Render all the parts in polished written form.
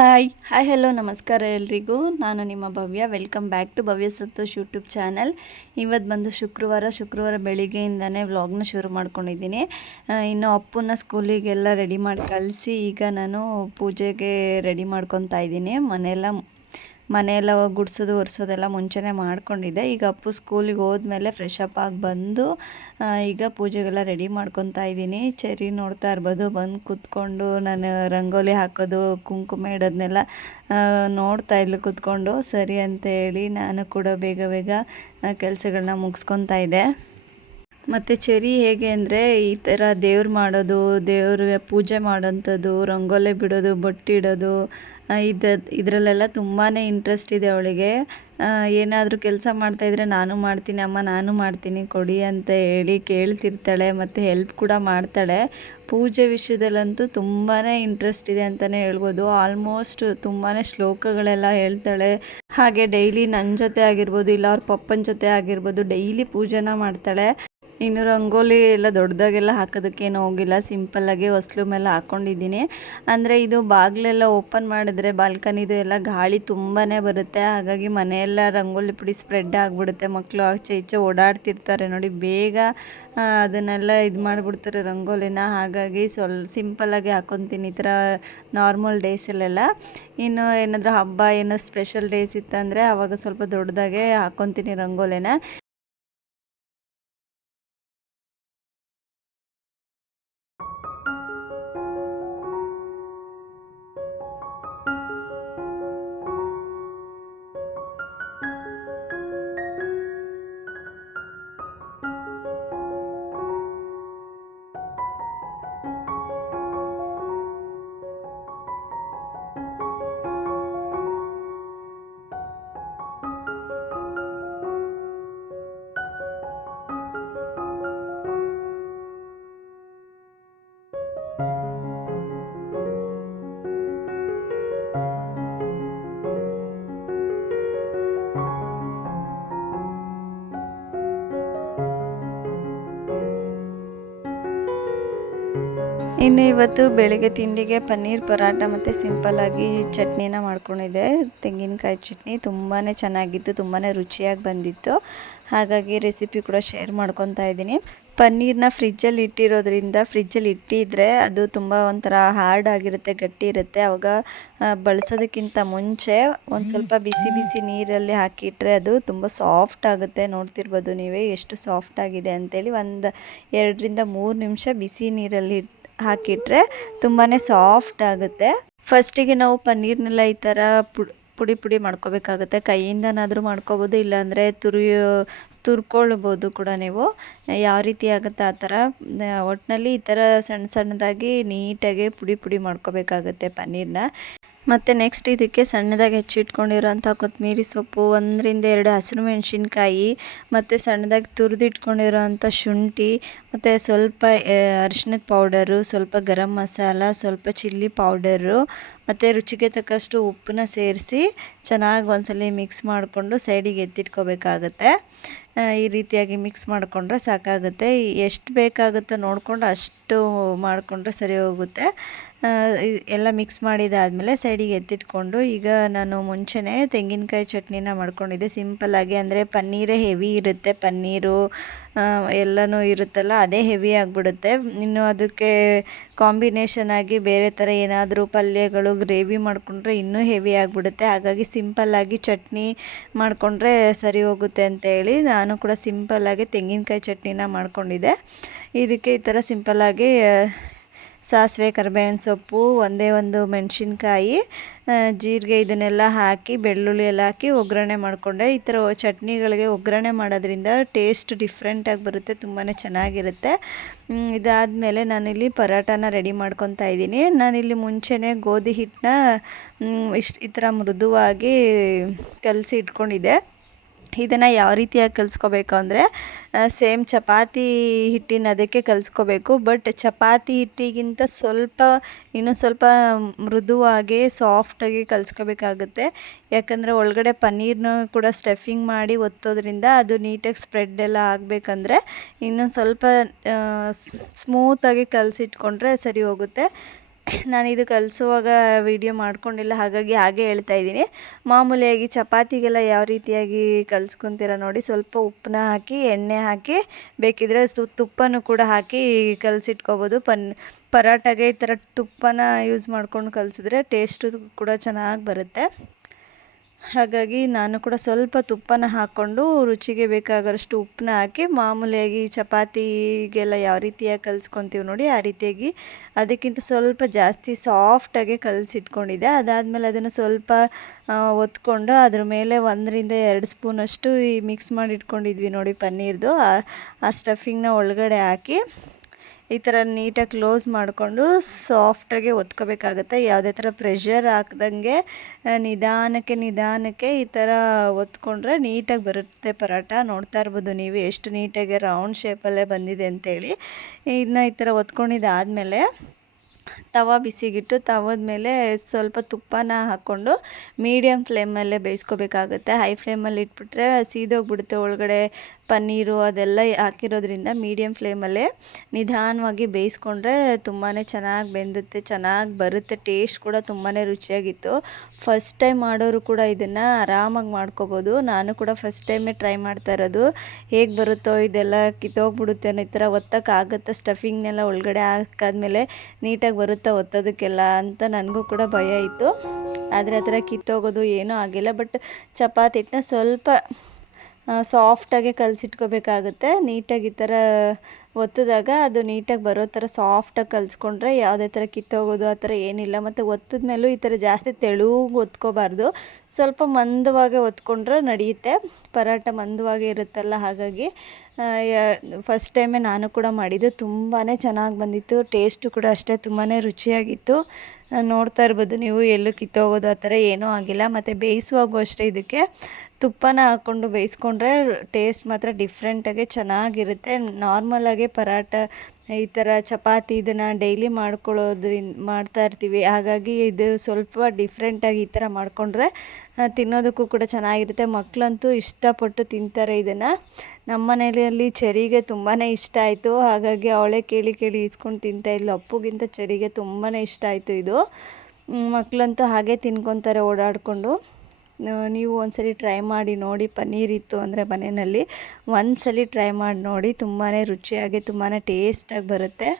Hi hello ನಮಸ್ಕಾರ ಎಲ್ರಿಗೂ. ನಾನು ನಿಮ್ಮ Bhavya. Welcome back to Bhavya Santosh YouTube channel. ಇವತ್ತು ಬಂದು ಶುಕ್ರವಾರ ಬೆಳಿಗ್ಗೆಯಿಂದನೇ ವ್ಲಾಗ್ನ ಶುರು ಮಾಡ್ಕೊಂಡಿದ್ದೀನಿ. ಇನ್ನು ಅಪ್ಪನ ಸ್ಕೂಲಿಗೆಲ್ಲ ರೆಡಿ ಮಾಡಿ ಕಳಿಸಿ ಈಗ ನಾನು ಪೂಜೆಗೆ ರೆಡಿ ಮಾಡ್ಕೊತಾ ಇದ್ದೀನಿ. ಮನೆಯೆಲ್ಲ ಗುಡಿಸೋದು ಒರೆಸೋದೆಲ್ಲ ಮುಂಚೆನೇ ಮಾಡ್ಕೊಂಡಿದ್ದೆ. ಈಗ ಅಪ್ಪು ಸ್ಕೂಲಿಗೆ ಹೋದ್ಮೇಲೆ ಫ್ರೆಶ್ ಅಪ್ ಆಗಿ ಬಂದು ಈಗ ಪೂಜೆಗೆಲ್ಲ ರೆಡಿ ಮಾಡ್ಕೊತಾ ಇದ್ದೀನಿ. ಚೆರಿ ನೋಡ್ತಾ ಇರ್ಬೋದು, ಬಂದು ಕೂತ್ಕೊಂಡು ನಾನು ರಂಗೋಲಿ ಹಾಕೋದು ಕುಂಕುಮ ಇಡೋದನ್ನೆಲ್ಲ ನೋಡ್ತಾ ಇದ್ಲು ಕೂತ್ಕೊಂಡು. ಸರಿ ಅಂತ ಹೇಳಿ ನಾನು ಕೂಡ ಬೇಗ ಕೆಲಸಗಳನ್ನ ಮುಗಿಸ್ಕೊತಾ ಇದ್ದೆ. ಮತ್ತು ಚೆರಿ ಹೇಗೆ ಅಂದರೆ ಈ ಥರ ದೇವ್ರು ಮಾಡೋದು, ದೇವ್ರಿಗೆ ಪೂಜೆ ಮಾಡೋಂಥದ್ದು, ರಂಗೋಲಿ ಬಿಡೋದು, ಬೊಟ್ಟಿಡೋದು, ಇದರಲ್ಲೆಲ್ಲ ತುಂಬಾ ಇಂಟ್ರೆಸ್ಟ್ ಇದೆ ಅವಳಿಗೆ. ಏನಾದರೂ ಕೆಲಸ ಮಾಡ್ತಾಯಿದ್ರೆ ನಾನು ಮಾಡ್ತೀನಿ ಅಮ್ಮ, ನಾನು ಮಾಡ್ತೀನಿ ಕೊಡಿ ಅಂತ ಹೇಳಿ ಕೇಳ್ತಿರ್ತಾಳೆ ಮತ್ತು ಹೆಲ್ಪ್ ಕೂಡ ಮಾಡ್ತಾಳೆ. ಪೂಜೆ ವಿಷಯದಲ್ಲಂತೂ ತುಂಬಾ ಇಂಟ್ರೆಸ್ಟ್ ಇದೆ ಅಂತಲೇ ಹೇಳ್ಬೋದು. ಆಲ್ಮೋಸ್ಟ್ ತುಂಬಾ ಶ್ಲೋಕಗಳೆಲ್ಲ ಹೇಳ್ತಾಳೆ. ಹಾಗೆ ಡೈಲಿ ನನ್ನ ಜೊತೆ ಆಗಿರ್ಬೋದು, ಇಲ್ಲ ಅವ್ರ ಪಪ್ಪನ ಜೊತೆ ಆಗಿರ್ಬೋದು, ಡೈಲಿ ಪೂಜೆನ ಮಾಡ್ತಾಳೆ. ಇನ್ನು ರಂಗೋಲಿ ಎಲ್ಲ ದೊಡ್ಡದಾಗೆಲ್ಲ ಹಾಕೋದಕ್ಕೇನು ಹೋಗಿಲ್ಲ, ಸಿಂಪಲ್ಲಾಗಿ ಹೊಸ್ಲು ಮೇಲೆ ಹಾಕ್ಕೊಂಡಿದ್ದೀನಿ. ಅಂದರೆ ಇದು ಬಾಗಿಲೆಲ್ಲ ಓಪನ್ ಮಾಡಿದ್ರೆ ಬಾಲ್ಕನಿದು ಎಲ್ಲ ಗಾಳಿ ತುಂಬಾ ಬರುತ್ತೆ. ಹಾಗಾಗಿ ಮನೆಯೆಲ್ಲ ರಂಗೋಲಿ ಪುಡಿ ಸ್ಪ್ರೆಡ್ ಆಗಿಬಿಡುತ್ತೆ. ಮಕ್ಕಳು ಆಚೆ ಈಚೆ ಓಡಾಡ್ತಿರ್ತಾರೆ ನೋಡಿ, ಬೇಗ ಅದನ್ನೆಲ್ಲ ಇದು ಮಾಡಿಬಿಡ್ತಾರೆ ರಂಗೋಲಿನ. ಹಾಗಾಗಿ ಸಿಂಪಲ್ಲಾಗಿ ಹಾಕ್ಕೊತೀನಿ ಈ ಥರ ನಾರ್ಮಲ್ ಡೇಸಲ್ಲೆಲ್ಲ. ಇನ್ನು ಏನಾದರೂ ಹಬ್ಬ ಏನೋ ಸ್ಪೆಷಲ್ ಡೇಸ್ ಇತ್ತಂದರೆ ಆವಾಗ ಸ್ವಲ್ಪ ದೊಡ್ಡದಾಗೆ ಹಾಕ್ಕೊತೀನಿ ರಂಗೋಲಿನ. ಇನ್ನು ಇವತ್ತು ಬೆಳಗ್ಗೆ ತಿಂಡಿಗೆ ಪನ್ನೀರ್ ಪರಾಟ ಮತ್ತು ಸಿಂಪಲ್ಲಾಗಿ ಚಟ್ನಿನ ಮಾಡ್ಕೊಂಡಿದ್ದೆ. ತೆಂಗಿನಕಾಯಿ ಚಟ್ನಿ ತುಂಬಾ ಚೆನ್ನಾಗಿತ್ತು, ತುಂಬಾ ರುಚಿಯಾಗಿ ಬಂದಿತ್ತು. ಹಾಗಾಗಿ ರೆಸಿಪಿ ಕೂಡ ಶೇರ್ ಮಾಡ್ಕೊತಾ ಇದ್ದೀನಿ. ಪನ್ನೀರನ್ನ ಫ್ರಿಜ್ಜಲ್ಲಿ ಇಟ್ಟಿರೋದ್ರಿಂದ, ಫ್ರಿಜ್ಜಲ್ಲಿ ಇಟ್ಟಿದ್ರೆ ಅದು ತುಂಬ ಒಂಥರ ಹಾರ್ಡ್ ಆಗಿರುತ್ತೆ, ಗಟ್ಟಿ ಇರುತ್ತೆ. ಆವಾಗ ಬಳಸೋದಕ್ಕಿಂತ ಮುಂಚೆ ಒಂದು ಸ್ವಲ್ಪ ಬಿಸಿ ನೀರಲ್ಲಿ ಹಾಕಿಟ್ರೆ ಅದು ತುಂಬ ಸಾಫ್ಟ್ ಆಗುತ್ತೆ. ನೋಡ್ತಿರ್ಬೋದು ನೀವೇ ಎಷ್ಟು ಸಾಫ್ಟ್ ಆಗಿದೆ ಅಂತೇಳಿ. 2-3 ನಿಮಿಷ ಬಿಸಿ ನೀರಲ್ಲಿ ಹಾಕಿಟ್ರೆ ತುಂಬಾ ಸಾಫ್ಟ್ ಆಗುತ್ತೆ. ಫಸ್ಟಿಗೆ ನಾವು ಪನ್ನೀರ್ನೆಲ್ಲ ಈ ಥರ ಪುಡಿ ಮಾಡ್ಕೋಬೇಕಾಗುತ್ತೆ. ಕೈಯಿಂದನಾದರೂ ಮಾಡ್ಕೋಬೋದು, ಇಲ್ಲಾಂದರೆ ತುರ್ಕೊಳ್ಬೋದು ಕೂಡ ನೀವು. ಯಾವ ರೀತಿ ಆಗುತ್ತೆ ಆ ಥರ. ಒಟ್ಟಿನಲ್ಲಿ ಈ ಥರ ಸಣ್ಣದಾಗಿ ನೀಟಾಗಿ ಪುಡಿ ಮಾಡ್ಕೋಬೇಕಾಗುತ್ತೆ ಪನ್ನೀರನ್ನ. ಮತ್ತು ನೆಕ್ಸ್ಟ್ ಇದಕ್ಕೆ ಸಣ್ಣದಾಗಿ ಹೆಚ್ಚಿಟ್ಕೊಂಡಿರೋಂಥ ಕೊತ್ತಂಬರಿ ಸೊಪ್ಪು, 1-2 ಹಸಿರು ಮೆಣಸಿನ್ಕಾಯಿ, ಮತ್ತು ಸಣ್ಣದಾಗಿ ತುರಿದಿಟ್ಕೊಂಡಿರೋಂಥ ಶುಂಠಿ, ಮತ್ತು ಸ್ವಲ್ಪ ಅರಿಶಿಣದ ಪೌಡರು, ಸ್ವಲ್ಪ ಗರಂ ಮಸಾಲ, ಸ್ವಲ್ಪ ಚಿಲ್ಲಿ ಪೌಡರು, ಮತ್ತು ರುಚಿಗೆ ತಕ್ಕಷ್ಟು ಉಪ್ಪನ್ನ ಸೇರಿಸಿ ಚೆನ್ನಾಗಿ ಒಂದ್ಸಲ ಮಿಕ್ಸ್ ಮಾಡಿಕೊಂಡು ಸೈಡಿಗೆ ಎತ್ತಿಟ್ಕೋಬೇಕಾಗತ್ತೆ. ಈ ರೀತಿಯಾಗಿ ಮಿಕ್ಸ್ ಮಾಡಿಕೊಂಡ್ರೆ ಸಾಕಾಗುತ್ತೆ. ಎಷ್ಟು ಬೇಕಾಗುತ್ತೋ ನೋಡಿಕೊಂಡು ಅಷ್ಟು ಮಾಡಿಕೊಂಡ್ರೆ ಸರಿ ಹೋಗುತ್ತೆ. ಎಲ್ಲ ಮಿಕ್ಸ್ ಮಾಡಿದಾದಮೇಲೆ ಸೈಡಿಗೆ ಎತ್ತಿಟ್ಕೊಂಡು, ಈಗ ನಾನು ಮುಂಚೆನೇ ತೆಂಗಿನಕಾಯಿ ಚಟ್ನಿನ ಮಾಡ್ಕೊಂಡಿದ್ದೆ ಸಿಂಪಲ್ಲಾಗಿ. ಅಂದರೆ ಪನ್ನೀರೇ ಹೆವಿ ಇರುತ್ತೆ, ಪನ್ನೀರು ಎಲ್ಲನೂ ಇರುತ್ತಲ್ಲ, ಅದೇ ಹೆವಿ ಆಗಿಬಿಡುತ್ತೆ. ಇನ್ನು ಅದಕ್ಕೆ ಕಾಂಬಿನೇಷನ್ ಆಗಿ ಬೇರೆ ಥರ ಏನಾದರೂ ಪಲ್ಯಗಳು ಗ್ರೇವಿ ಮಾಡಿಕೊಂಡ್ರೆ ಇನ್ನೂ ಹೆವಿ ಆಗಿಬಿಡುತ್ತೆ. ಹಾಗಾಗಿ ಸಿಂಪಲ್ಲಾಗಿ ಚಟ್ನಿ ಮಾಡಿಕೊಂಡ್ರೆ ಸರಿ ಹೋಗುತ್ತೆ ಅಂತೇಳಿ ನಾನು ಕೂಡ ಸಿಂಪಲ್ಲಾಗಿ ತೆಂಗಿನಕಾಯಿ ಚಟ್ನಿನ ಮಾಡ್ಕೊಂಡಿದ್ದೆ. ಇದಕ್ಕೆ ಈ ಥರ ಸಿಂಪಲ್ಲಾಗಿ ಸಾಸಿವೆ, ಕರಿಬೇವಿನ ಸೊಪ್ಪು, ಒಂದೇ ಒಂದು ಮೆಣಸಿನ್ಕಾಯಿ, ಜೀರಿಗೆ ಇದನ್ನೆಲ್ಲ ಹಾಕಿ ಬೆಳ್ಳುಳ್ಳಿ ಎಲ್ಲ ಹಾಕಿ ಒಗ್ಗರಣೆ ಮಾಡಿಕೊಂಡೆ. ಈ ಥರ ಚಟ್ನಿಗಳಿಗೆ ಒಗ್ಗರಣೆ ಮಾಡೋದ್ರಿಂದ ಟೇಸ್ಟ್ ಡಿಫ್ರೆಂಟಾಗಿ ಬರುತ್ತೆ, ತುಂಬಾ ಚೆನ್ನಾಗಿರುತ್ತೆ. ಇದಾದಮೇಲೆ ನಾನಿಲ್ಲಿ ಪರೋಟಾನ ರೆಡಿ ಮಾಡ್ಕೊತಾ ಇದ್ದೀನಿ. ನಾನಿಲ್ಲಿ ಮುಂಚೆನೇ ಗೋಧಿ ಹಿಟ್ಟನ್ನ ಈ ಥರ ಮೃದುವಾಗಿ ಕಲಸಿ ಇಟ್ಕೊಂಡಿದ್ದೆ. ಇದನ್ನು ಯಾವ ರೀತಿಯಾಗಿ ಕಲಿಸ್ಕೋಬೇಕು ಅಂದರೆ ಸೇಮ್ ಚಪಾತಿ ಹಿಟ್ಟಿನ ಅದಕ್ಕೆ ಕಲಿಸ್ಕೋಬೇಕು. ಬಟ್ ಚಪಾತಿ ಹಿಟ್ಟಿಗಿಂತ ಇನ್ನೂ ಸ್ವಲ್ಪ ಮೃದುವಾಗಿ ಸಾಫ್ಟಾಗಿ ಕಲಿಸ್ಕೋಬೇಕಾಗುತ್ತೆ. ಯಾಕಂದರೆ ಒಳಗಡೆ ಪನ್ನೀರ್ನ ಕೂಡ ಸ್ಟಫಿಂಗ್ ಮಾಡಿ ಒತ್ತೋದ್ರಿಂದ ಅದು ನೀಟಾಗಿ ಸ್ಪ್ರೆಡ್ ಎಲ್ಲ ಆಗಬೇಕಂದ್ರೆ ಇನ್ನೊಂದು ಸ್ವಲ್ಪ ಸ್ಮೂತಾಗಿ ಕಲಸಿಟ್ಕೊಂಡ್ರೆ ಸರಿ ಹೋಗುತ್ತೆ. ನಾನಿದು ಕಲಿಸುವಾಗ ವಿಡಿಯೋ ಮಾಡ್ಕೊಂಡಿಲ್ಲ, ಹಾಗಾಗಿ ಹಾಗೆ ಹೇಳ್ತಾ ಇದ್ದೀನಿ. ಮಾಮೂಲಿಯಾಗಿ ಚಪಾತಿಗೆಲ್ಲ ಯಾವ ರೀತಿಯಾಗಿ ಕಲಿಸ್ಕೊತೀರ ನೋಡಿ, ಸ್ವಲ್ಪ ಉಪ್ಪನ್ನ ಹಾಕಿ ಎಣ್ಣೆ ಹಾಕಿ ಬೇಕಿದ್ರೆ ತುಪ್ಪನೂ ಕೂಡ ಹಾಕಿ ಕಲಸಿಟ್ಕೋಬೋದು. ಪರೋಟಾಗೆ ಈ ಥರ ತುಪ್ಪನ ಯೂಸ್ ಮಾಡ್ಕೊಂಡು ಕಲಿಸಿದ್ರೆ ಟೇಸ್ಟು ಕೂಡ ಚೆನ್ನಾಗಿ ಬರುತ್ತೆ. ಹಾಗಾಗಿ ನಾನು ಕೂಡ ಸ್ವಲ್ಪ ತುಪ್ಪನ ಹಾಕ್ಕೊಂಡು ರುಚಿಗೆ ಬೇಕಾಗೋಷ್ಟು ಉಪ್ಪನ್ನ ಹಾಕಿ ಮಾಮೂಲಿಯಾಗಿ ಚಪಾತಿಗೆಲ್ಲ ಯಾವ ರೀತಿಯಾಗಿ ಕಲಿಸ್ಕೊತೀವಿ ನೋಡಿ ಆ ರೀತಿಯಾಗಿ ಅದಕ್ಕಿಂತ ಸ್ವಲ್ಪ ಜಾಸ್ತಿ ಸಾಫ್ಟಾಗಿ ಕಲಸಿಟ್ಕೊಂಡಿದ್ದೆ. ಅದಾದಮೇಲೆ ಅದನ್ನು ಸ್ವಲ್ಪ ಒತ್ಕೊಂಡು ಅದ್ರ ಮೇಲೆ 1-2 ಸ್ಪೂನಷ್ಟು ಈ ಮಿಕ್ಸ್ ಮಾಡಿ ಇಟ್ಕೊಂಡಿದ್ವಿ ನೋಡಿ ಪನ್ನೀರ್ದು, ಆ ಸ್ಟಫಿಂಗ್ನ ಒಳಗಡೆ ಹಾಕಿ ಈ ಥರ ನೀಟಾಗಿ ಕ್ಲೋಸ್ ಮಾಡಿಕೊಂಡು ಸಾಫ್ಟಾಗಿ ಒತ್ಕೋಬೇಕಾಗುತ್ತೆ. ಯಾವುದೇ ಥರ ಪ್ರೆಷರ್ ಹಾಕ್ದಂಗೆ ನಿಧಾನಕ್ಕೆ ಈ ಥರ ಒತ್ಕೊಂಡ್ರೆ ನೀಟಾಗಿ ಬರುತ್ತೆ ಪರೋಟ. ನೋಡ್ತಾ ಇರ್ಬೋದು ನೀವು ಎಷ್ಟು ನೀಟಾಗಿ ರೌಂಡ್ ಶೇಪಲ್ಲೇ ಬಂದಿದೆ ಅಂತೇಳಿ. ಇದನ್ನ ಈ ಥರ ಒತ್ಕೊಂಡಿದ್ದಾದಮೇಲೆ ತವ ಬಿಸಿಗಿಟ್ಟು ತವದ ಮೇಲೆ ಸ್ವಲ್ಪ ತುಪ್ಪನ ಹಾಕ್ಕೊಂಡು ಮೀಡಿಯಮ್ ಫ್ಲೇಮಲ್ಲೇ ಬೇಯಿಸ್ಕೋಬೇಕಾಗುತ್ತೆ. ಹೈ ಫ್ಲೇಮಲ್ಲಿ ಇಟ್ಬಿಟ್ರೆ ಸೀದೋಗ್ಬಿಡುತ್ತೆ ಒಳಗಡೆ ಪನ್ನೀರು ಅದೆಲ್ಲ ಹಾಕಿರೋದ್ರಿಂದ ಮೀಡಿಯಮ್ ಫ್ಲೇಮಲ್ಲೇ ನಿಧಾನವಾಗಿ ಬೇಯಿಸ್ಕೊಂಡ್ರೆ ತುಂಬಾ ಚೆನ್ನಾಗಿ ಬೆಂದುತ್ತೆ, ಚೆನ್ನಾಗಿ ಬರುತ್ತೆ. ಟೇಸ್ಟ್ ಕೂಡ ತುಂಬಾ ರುಚಿಯಾಗಿತ್ತು. ಫಸ್ಟ್ ಟೈಮ್ ಮಾಡೋರು ಕೂಡ ಇದನ್ನು ಆರಾಮಾಗಿ ಮಾಡ್ಕೋಬೋದು. ನಾನು ಕೂಡ ಫಸ್ಟ್ ಟೈಮೇ ಟ್ರೈ ಮಾಡ್ತಾ ಇರೋದು. ಹೇಗೆ ಬರುತ್ತೋ ಇದೆಲ್ಲ ಕಿತ್ತೋಗ್ಬಿಡುತ್ತೆ ಅನ್ನೋ ಈ ಥರ ಒತ್ತಕ್ಕಾಗುತ್ತಾ, ಸ್ಟಫಿಂಗ್ನೆಲ್ಲ ಒಳಗಡೆ ಹಾಕಾದ್ಮೇಲೆ ನೀಟಾಗಿ ಬರುತ್ತಾ ಒತ್ತೋದಕ್ಕೆಲ್ಲ ಅಂತ ನನಗೂ ಕೂಡ ಭಯ ಇತ್ತು. ಆದರೆ ಆ ಥರ ಕಿತ್ತೋಗೋದು ಏನೂ ಆಗಿಲ್ಲ. ಬಟ್ ಚಪಾತಿ ಹಿಟ್ಟನ್ನ ಸ್ವಲ್ಪ ಸಾಫ್ಟಾಗಿ ಕಲಸಿಟ್ಕೋಬೇಕಾಗುತ್ತೆ. ನೀಟಾಗಿ ಈ ಥರ ಒತ್ತಿದಾಗ ಅದು ನೀಟಾಗಿ ಬರೋ ಥರ ಸಾಫ್ಟಾಗಿ ಕಲಿಸ್ಕೊಂಡ್ರೆ ಯಾವುದೇ ಥರ ಕಿತ್ತೋಗೋದು ಆ ಥರ ಏನಿಲ್ಲ. ಮತ್ತು ಒತ್ತಿದ ಮೇಲೂ ಈ ಥರ ಜಾಸ್ತಿ ತೆಳುಗೆ ಒತ್ಕೋಬಾರ್ದು, ಸ್ವಲ್ಪ ಮಂದವಾಗಿ ಒತ್ಕೊಂಡ್ರೆ ನಡೆಯುತ್ತೆ. ಪರೋಟ ಮಂದವಾಗಿ ಇರುತ್ತಲ್ಲ, ಹಾಗಾಗಿ ಫಸ್ಟ್ ಟೈಮೇ ನಾನು ಕೂಡ ಮಾಡಿದ್ದು. ತುಂಬಾ ಚೆನ್ನಾಗಿ ಬಂದಿತ್ತು. ಟೇಸ್ಟು ಕೂಡ ಅಷ್ಟೇ ತುಂಬಾ ರುಚಿಯಾಗಿತ್ತು. ನೋಡ್ತಾ ಇರ್ಬೋದು ನೀವು, ಎಲ್ಲೂ ಕಿತ್ತೋಗೋದು ಆ ಥರ ಏನೂ ಆಗಿಲ್ಲ. ಮತ್ತು ಬೇಯಿಸುವಾಗೂ ಅಷ್ಟೇ ಇದಕ್ಕೆ ತುಪ್ಪನ ಹಾಕ್ಕೊಂಡು ಬೇಯಿಸ್ಕೊಂಡ್ರೆ ಟೇಸ್ಟ್ ಮಾತ್ರ ಡಿಫ್ರೆಂಟಾಗಿ ಚೆನ್ನಾಗಿರುತ್ತೆ. ನಾರ್ಮಲಾಗಿ ಪರೋಟ ಈ ಥರ ಚಪಾತಿ ಇದನ್ನು ಡೈಲಿ ಮಾಡ್ತಾ ಇರ್ತೀವಿ. ಹಾಗಾಗಿ ಇದು ಸ್ವಲ್ಪ ಡಿಫ್ರೆಂಟಾಗಿ ಈ ಥರ ಮಾಡಿಕೊಂಡ್ರೆ ತಿನ್ನೋದಕ್ಕೂ ಕೂಡ ಚೆನ್ನಾಗಿರುತ್ತೆ. ಮಕ್ಕಳಂತೂ ಇಷ್ಟಪಟ್ಟು ತಿಂತಾರೆ ಇದನ್ನು. ನಮ್ಮ ಮನೆಯಲ್ಲಿ ಚೆರಿಗೆ ತುಂಬಾ ಇಷ್ಟ ಆಯಿತು. ಹಾಗಾಗಿ ಅವಳೇ ಕೇಳಿ ಇಸ್ಕೊಂಡು ತಿಂತಾಯಿದ್ಲು. ಅಪ್ಪುಗಿಂತ ಚೆರಿಗೆ ತುಂಬಾ ಇಷ್ಟ ಆಯಿತು ಇದು. ಮಕ್ಕಳಂತೂ ಹಾಗೆ ತಿನ್ಕೊತಾರೆ ಓಡಾಡಿಕೊಂಡು. ನೀವು ಒಂದ್ಸಲಿ ಟ್ರೈ ಮಾಡಿ ನೋಡಿ. ಪನ್ನೀರ್ ಇತ್ತು ಅಂದರೆ ಮನೆಯಲ್ಲಿ ಒಂದ್ಸಲಿ ಟ್ರೈ ಮಾಡಿ ನೋಡಿ. ತುಂಬಾ ರುಚಿಯಾಗಿ ತುಂಬಾ ಟೇಸ್ಟಾಗಿ ಬರುತ್ತೆ.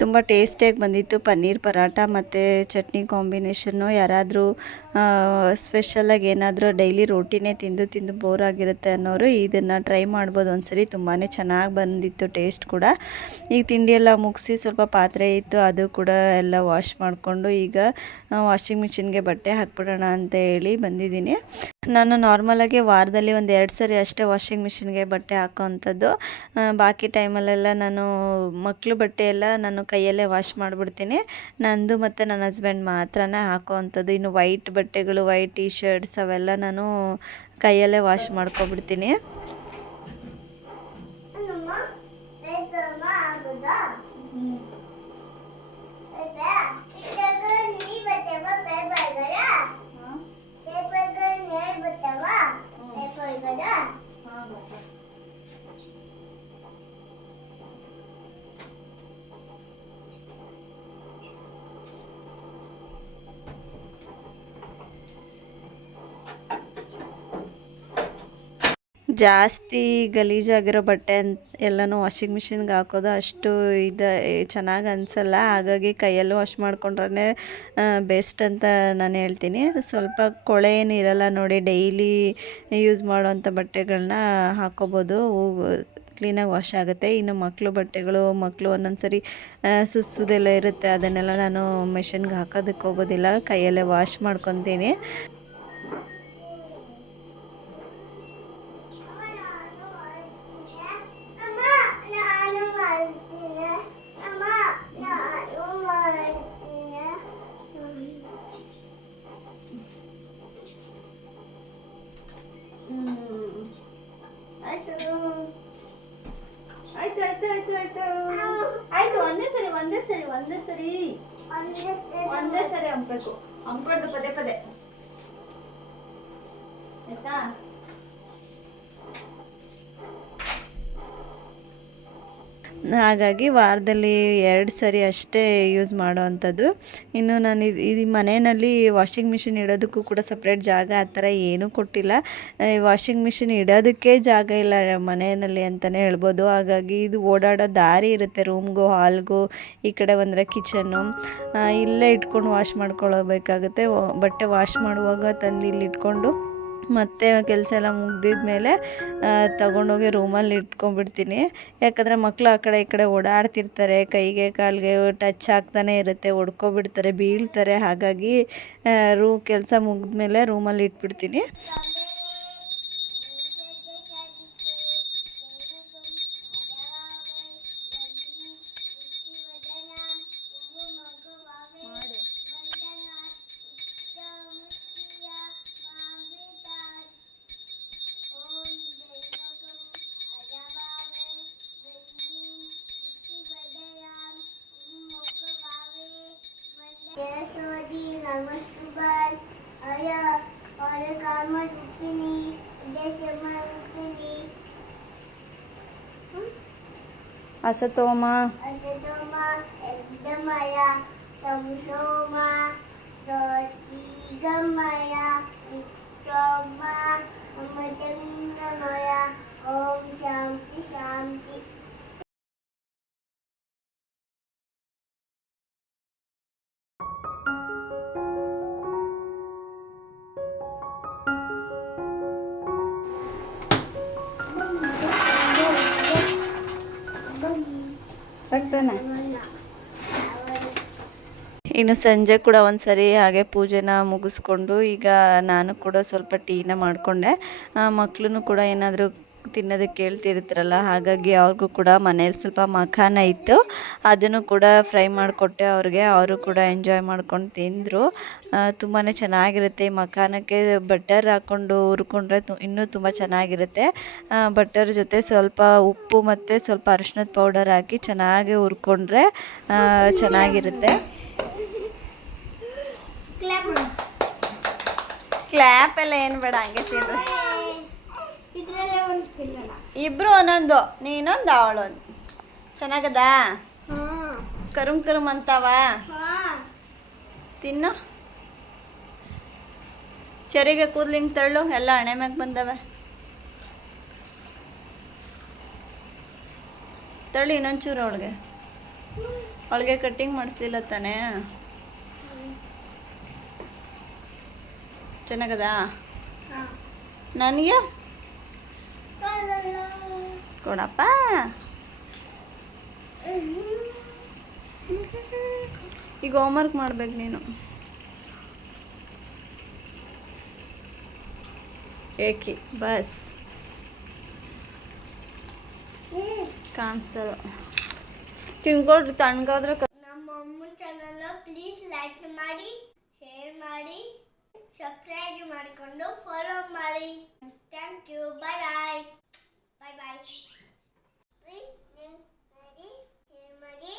ತುಂಬ ಟೇಸ್ಟಿಯಾಗಿ ಬಂದಿತ್ತು. ಪನ್ನೀರ್ ಪರಾಟ ಮತ್ತು ಚಟ್ನಿ ಕಾಂಬಿನೇಷನ್ನು. ಯಾರಾದರೂ ಸ್ಪೆಷಲಾಗಿ ಏನಾದರೂ ಡೈಲಿ ರೋಟಿನೇ ತಿಂದು ತಿಂದು ಬೋರ್ ಆಗಿರುತ್ತೆ ಅನ್ನೋರು ಇದನ್ನು ಟ್ರೈ ಮಾಡ್ಬೋದು ಒಂದ್ಸರಿ. ತುಂಬಾ ಚೆನ್ನಾಗಿ ಬಂದಿತ್ತು ಟೇಸ್ಟ್ ಕೂಡ. ಈಗ ತಿಂಡಿ ಎಲ್ಲ ಮುಗಿಸಿ ಸ್ವಲ್ಪ ಪಾತ್ರೆ ಇತ್ತು, ಅದು ಕೂಡ ಎಲ್ಲ ವಾಶ್ ಮಾಡಿಕೊಂಡು ಈಗ ವಾಷಿಂಗ್ ಮಿಷಿನ್ಗೆ ಬಟ್ಟೆ ಹಾಕ್ಬಿಡೋಣ ಅಂತ ಹೇಳಿ ಬಂದಿದ್ದೀನಿ. ನಾನು ನಾರ್ಮಲಾಗಿ ವಾರದಲ್ಲಿ ಒಂದು 2 ಸರಿ ಅಷ್ಟೇ ವಾಷಿಂಗ್ ಮಿಷಿನ್ಗೆ ಬಟ್ಟೆ ಹಾಕೋವಂಥದ್ದು. ಬಾಕಿ ಟೈಮಲ್ಲೆಲ್ಲ ನಾನು ಮಕ್ಕಳು ಬಟ್ಟೆ ಎಲ್ಲ ನಾನು ಕೈಯಲ್ಲೇ ವಾಶ್ ಮಾಡಿಬಿಡ್ತೀನಿ. ನಂದು ಮತ್ತು ನನ್ನ ಹಸ್ಬೆಂಡ್ ಮಾತ್ರನೇ ಹಾಕೋವಂಥದ್ದು. ಇನ್ನು ವೈಟ್ ಬಟ್ಟೆಗಳು, ವೈಟ್ ಟೀ ಶರ್ಟ್ಸ್ ಅವೆಲ್ಲ ನಾನು ಕೈಯಲ್ಲೇ ವಾಶ್ ಮಾಡ್ಕೊಬಿಡ್ತೀನಿ. ಜಾಸ್ತಿ ಗಲೀಜಾಗಿರೋ ಬಟ್ಟೆ ಎಲ್ಲನೂ ವಾಷಿಂಗ್ ಮಿಷಿನ್ಗೆ ಹಾಕೋದು ಅಷ್ಟು ಚೆನ್ನಾಗಿ ಅನಿಸಲ್ಲ. ಹಾಗಾಗಿ ಕೈಯಲ್ಲಿ ವಾಶ್ ಮಾಡ್ಕೊಂಡ್ರೆ ಬೆಸ್ಟ್ ಅಂತ ನಾನು ಹೇಳ್ತೀನಿ. ಸ್ವಲ್ಪ ಕೊಳೆ ಏನು ಇರಲ್ಲ ನೋಡಿ. ಡೈಲಿ ಯೂಸ್ ಮಾಡೋವಂಥ ಬಟ್ಟೆಗಳನ್ನ ಹಾಕೋಬೋದು, ಕ್ಲೀನಾಗಿ ವಾಶ್ ಆಗುತ್ತೆ. ಇನ್ನು ಮಕ್ಕಳು ಬಟ್ಟೆಗಳು, ಮಕ್ಕಳು ಒಂದೊಂದು ಸರಿ ಸುತ್ತೋದೆಲ್ಲ ಇರುತ್ತೆ, ಅದನ್ನೆಲ್ಲ ನಾನು ಮಿಷಿನ್ಗೆ ಹಾಕೋದಕ್ಕೆ ಹೋಗೋದಿಲ್ಲ, ಕೈಯಲ್ಲೇ ವಾಶ್ ಮಾಡ್ಕೊತೀನಿ. ಆಯ್ತು ಒಂದೇ ಸರಿ ಹಂಪಬೇಕು. ಹಂಪಡ್ದು ಪದೇ ಪದೇ ಆಯ್ತಾ. ಹಾಗಾಗಿ ವಾರದಲ್ಲಿ 2 ಸರಿ ಅಷ್ಟೇ ಯೂಸ್ ಮಾಡೋ ಅಂಥದ್ದು. ಇನ್ನು ನಾನು ಇದು ಮನೆಯಲ್ಲಿ ವಾಷಿಂಗ್ ಮಿಷಿನ್ ಇಡೋದಕ್ಕೂ ಕೂಡ ಸಪ್ರೇಟ್ ಜಾಗ ಆ ಥರ ಏನೂ ಕೊಟ್ಟಿಲ್ಲ. ವಾಷಿಂಗ್ ಮಿಷಿನ್ ಇಡೋದಕ್ಕೆ ಜಾಗ ಇಲ್ಲ ಮನೆಯಲ್ಲಿ ಅಂತಲೇ ಹೇಳ್ಬೋದು. ಹಾಗಾಗಿ ಇದು ಓಡಾಡೋ ದಾರಿ ಇರುತ್ತೆ ರೂಮ್ಗೂ, ಹಾಲ್ಗೂ, ಈ ಕಡೆ ಬಂದರೆ ಕಿಚನ್ನು, ಇಲ್ಲೇ ಇಟ್ಕೊಂಡು ವಾಶ್ ಮಾಡ್ಕೊಳ್ಬೇಕಾಗುತ್ತೆ. ಬಟ್ಟೆ ವಾಶ್ ಮಾಡುವಾಗ ತಂದು ಇಲ್ಲಿ ಇಟ್ಕೊಂಡು ಮತ್ತು ಕೆಲಸ ಎಲ್ಲ ಮುಗ್ದಿದ್ಮೇಲೆ ತಗೊಂಡೋಗಿ ರೂಮಲ್ಲಿ ಇಟ್ಕೊಂಡ್ಬಿಡ್ತೀನಿ. ಯಾಕಂದರೆ ಮಕ್ಕಳು ಆ ಕಡೆ ಈ ಕಡೆ ಓಡಾಡ್ತಿರ್ತಾರೆ, ಕೈಗೆ ಕಾಲಿಗೆ ಟಚ್ ಆಗ್ತಾನೆ ಇರುತ್ತೆ, ಹೊಡ್ಕೊಬಿಡ್ತಾರೆ, ಬೀಳ್ತಾರೆ. ಹಾಗಾಗಿ ಕೆಲಸ ಮುಗಿದ್ಮೇಲೆ ರೂಮಲ್ಲಿ ಇಟ್ಬಿಡ್ತೀನಿ. असतोम यज्ञमय तमसोम ज्योतिर्गमय विक्रम अमृतंगमय ओम शांति शांति. ಸಾಕ್ತಾನೆ. ಇನ್ನು ಸಂಜೆ ಕೂಡ ಒಂದು ಸರಿ ಹಾಗೆ ಪೂಜೆನ ಮುಗಿಸ್ಕೊಂಡು ಈಗ ನಾನು ಕೂಡ ಸ್ವಲ್ಪ ಟೀನ ಮಾಡಿಕೊಂಡೆ. ಮಕ್ಕಳು ಕೂಡ ಏನಾದರೂ ತಿನ್ನೋದಕ್ಕೆ ಕೇಳ್ತಿರ್ತಾರಲ್ಲ, ಹಾಗಾಗಿ ಅವ್ರಿಗೂ ಕೂಡ ಮನೇಲಿ ಸ್ವಲ್ಪ ಮಖಾನ ಇತ್ತು, ಅದನ್ನು ಕೂಡ ಫ್ರೈ ಮಾಡಿಕೊಟ್ಟೆ ಅವ್ರಿಗೆ. ಅವರು ಕೂಡ ಎಂಜಾಯ್ ಮಾಡ್ಕೊಂಡು ತಿಂದರು. ತುಂಬಾ ಚೆನ್ನಾಗಿರುತ್ತೆ. ಮಖಾನಕ್ಕೆ ಬಟರ್ ಹಾಕ್ಕೊಂಡು ಹುರ್ಕೊಂಡ್ರೆ ಇನ್ನೂ ತುಂಬ ಚೆನ್ನಾಗಿರುತ್ತೆ. ಬಟರ್ ಜೊತೆ ಸ್ವಲ್ಪ ಉಪ್ಪು ಮತ್ತು ಸ್ವಲ್ಪ ಅರಿಶಿಣದ ಪೌಡರ್ ಹಾಕಿ ಚೆನ್ನಾಗಿ ಹುರ್ಕೊಂಡ್ರೆ ಚೆನ್ನಾಗಿರುತ್ತೆ. ಕ್ಲ್ಯಾಪ್ ಎಲ್ಲ ಏನು ಬೇಡ, ಹಂಗೆ ತಿನ್ರಿ. ಇಬ್ರು ಒಂದೊಂದು, ನೀನೊಂದು ಅವಳೊಂದು. ಚೆನ್ನಾಗದ? ಕರುಮ್ ಕರುಮ್ ಅಂತಾವ. ತಿನ್ನು. ಚರಿಗೆ ಕೂದ್ಲಿಂಗ್ ತಳ್ಳು, ಎಲ್ಲ ಹಣೆ ಮ್ಯಾಗ ಬಂದವೆ. ತಳ್ಳಿ ಇನ್ನೊಂಚೂರು ಅವಳಿಗೆ. ಅವಳಿಗೆ ಕಟ್ಟಿಂಗ್ ಮಾಡಿಸ್ಲಿಲ್ಲ ತಾನೇ? ಚೆನ್ನಾಗದ? ನನಗೆ ಕೊಡಪ್ಪ. ಈಗ ಹೋಮ್ವರ್ಕ್ ಮಾಡ್ಬೇಕು ನೀನು. ಏಕೆ ಬಸ್ ಕಾಣಿಸ್ತದ. ತಿನ್ಕೊಳ್ರಿ, ತಣ್ಣಗಾದ್ರೆ. ನಮ್ಮ ಅಮ್ಮ ಚಾನಲ್ ಪ್ಲೀಸ್ ಲೈಕ್ ಮಾಡಿ, ಶೇರ್ ಮಾಡಿ, ಸಬ್ಸ್ಕ್ರೈಬ್ ಮಾಡಿಕೊಂಡು ಫಾಲೋ ಮಾಡಿ. Thank you. Bye bye. Bye bye. Please like ಮಾಡಿ, ಶೇರ್ ಮಾಡಿ.